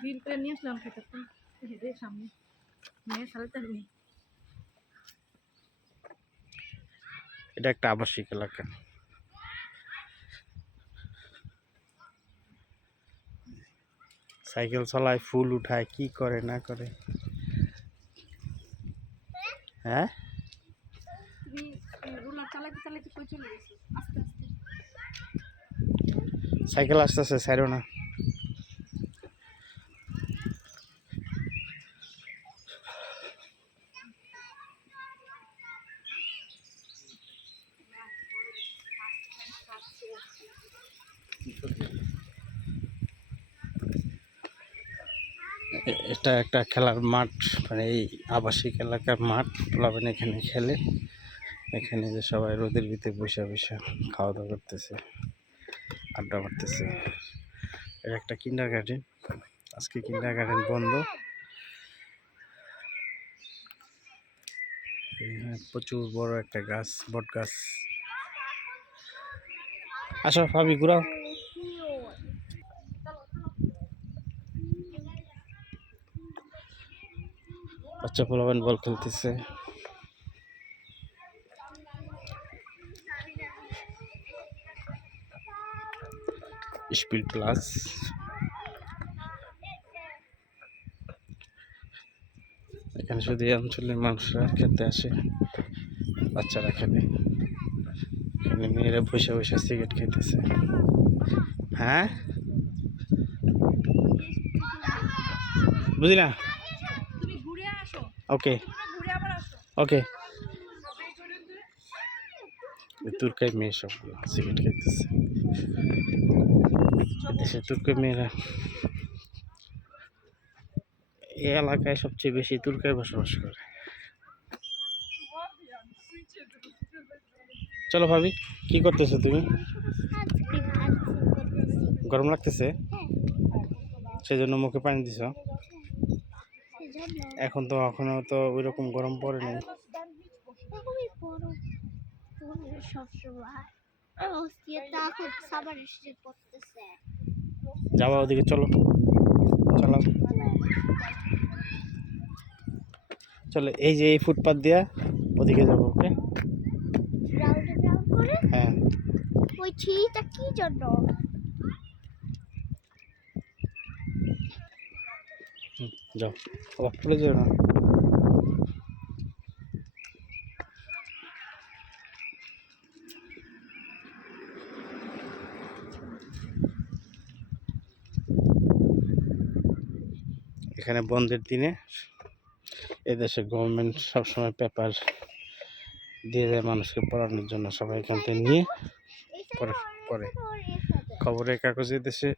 Grill করে নিয়ে আসলাম খেতে হেঁটে সামনে মেয়ে সারাতে নেই। এটা একটা আবাসিক এলাকা। সাইকেল চালায়, ফুল উঠায়, কি করে না করে। হ্যাঁ তুমি রোলার চালাতে চালাতে কই চলে গেছো? আস্তে আস্তে সাইকেল আসতেছে, ছাড়ো না। এটা একটা খেলার মাঠ, মানে এই আবাসিক এলাকার মাঠ। পোলাপান এখানে খেলে। এখানে যে সবাই রোদের ভিতরে বসে বসে খাওয়া দাওয়া করতেছে, আড্ডা মারতেছে। এটা একটা কিন্ডার গার্ডেন। আজকে কিন্ডার গার্ডেন বন্ধ। প্রচুর বড় একটা গাছ, বট গাছ। আসো ভাবি, ঘুরাও। বাচ্চা পোলাপান বল খেলতেছে। Speed plus. এখানে শুধু এই অঞ্চলের মানুষরা খেতে আসে, বাচ্চারা খেলে। এখানে মেয়েরা বসে বসে সিগারেট খেতেছে। হ্যাঁ বুঝি না। তুমি ঘুরে আসো, ওকে ঘুরে আবার আসো। ওকে। তুর্কাই মেয়ে সব সিগারেট খেতেছে। দেশে তুর্কি মেয়েরা, এই এলাকায় সবচেয়ে বেশি তুর্কাই বসবাস করে। চলো ভাবি, কি করতেছো তুমি? গরম লাগতেছে, সেজন্য মুখে পানি দিছ। এখন তো এখনো তো ওই রকম গরম পড়ে নাই। যাবা ওদিকে, চলো চলো চলো। এই যে এই ফুটপাথ দিয়া ওদিকে যাবো। ওকে হ্যাঁ। ওই ছিটা কি জন্য? যাও, আবার পড়ে যাও না। এখানে বন্ধের দিনে এদেশে গভর্নমেন্ট সবসময় পেপার দিয়ে দেয় মানুষকে পড়ানোর জন্য। সবাই এখান থেকে নিয়ে পড়ে। খবরের কাগজে দেশে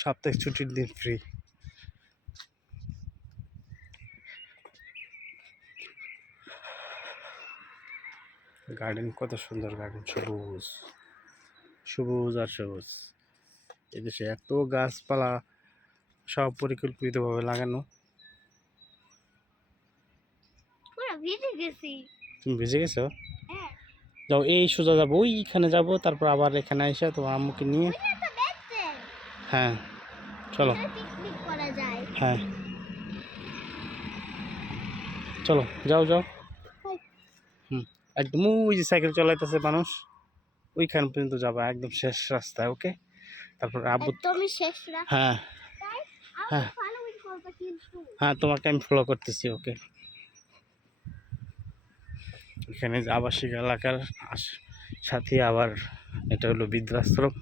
সাপ্তাহিক ছুটির দিন ফ্রি। গার্ডেন কত সুন্দর গার্ডেন, সবুজ সবুজ আর সবুজ। এদেশে এত গাছপালা, সব পরিকল্পিতভাবে লাগানো। ভিজে গেছি। তুমি ভিজে গেছো? যাও, এই সোজা যাবো, ওইখানে যাবো, তারপর আবার এখানে এসে তোমার আম্মুকে নিয়ে। হ্যাঁ চলো। হ্যাঁ চলো, যাও যাও। একদম ওই যে সাইকেল চালাইতেছে মানুষ, ওইখান পর্যন্ত যাবা, একদম শেষ রাস্তায়। ওকে, তারপর আব্বু। হ্যাঁ হ্যাঁ হ্যাঁ, তোমাকে আমি ফলো করতেছি। ওকে, এখানে যে আবাসিক এলাকার সাথে আবার এটা হলো বৃদ্ধাশ্রম।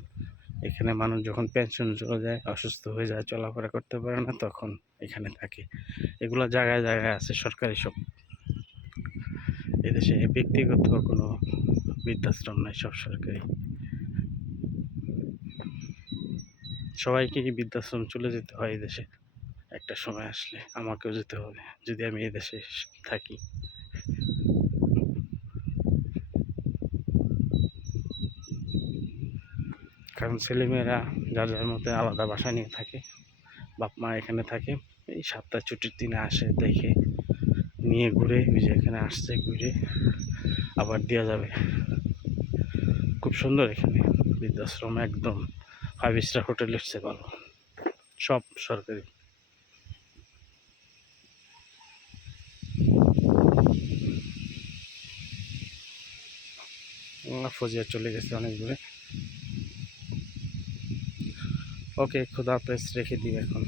এখানে মানুষ যখন পেনশন চলে যায়, অসুস্থ হয়ে যায়, চলাফেরা করতে পারে না, তখন এখানে থাকে। এগুলো জায়গায় জায়গায় আছে, সরকারি সব। এদেশে ব্যক্তিগত কোনো বৃদ্ধাশ্রম নাই, সব সরকারি। সবাইকে বৃদ্ধাশ্রম চলে যেতে হয় এদেশে। একটা সময় আসলে আমাকেও যেতে হবে, যদি আমি এদেশে থাকি। কারণ ছেলেমেয়েরা যার যার মধ্যে আলাদা বাসা নিয়ে থাকে, বাপ মা এখানে থাকে। এই সপ্তাহ ছুটির দিনে আসে, দেখে, নিয়ে ঘুরে, ওই যে এখানে আসছে, ঘুরে আবার দেওয়া যাবে। খুব সুন্দর এখানে বৃদ্ধাশ্রম, একদম 5 স্টার হোটেল এসছে ভালো, সব সরকারি। ফজিয়া চলে গেছে অনেক দূরে। ওকে, খুদা হাফেজ, রেখে দিই এখন।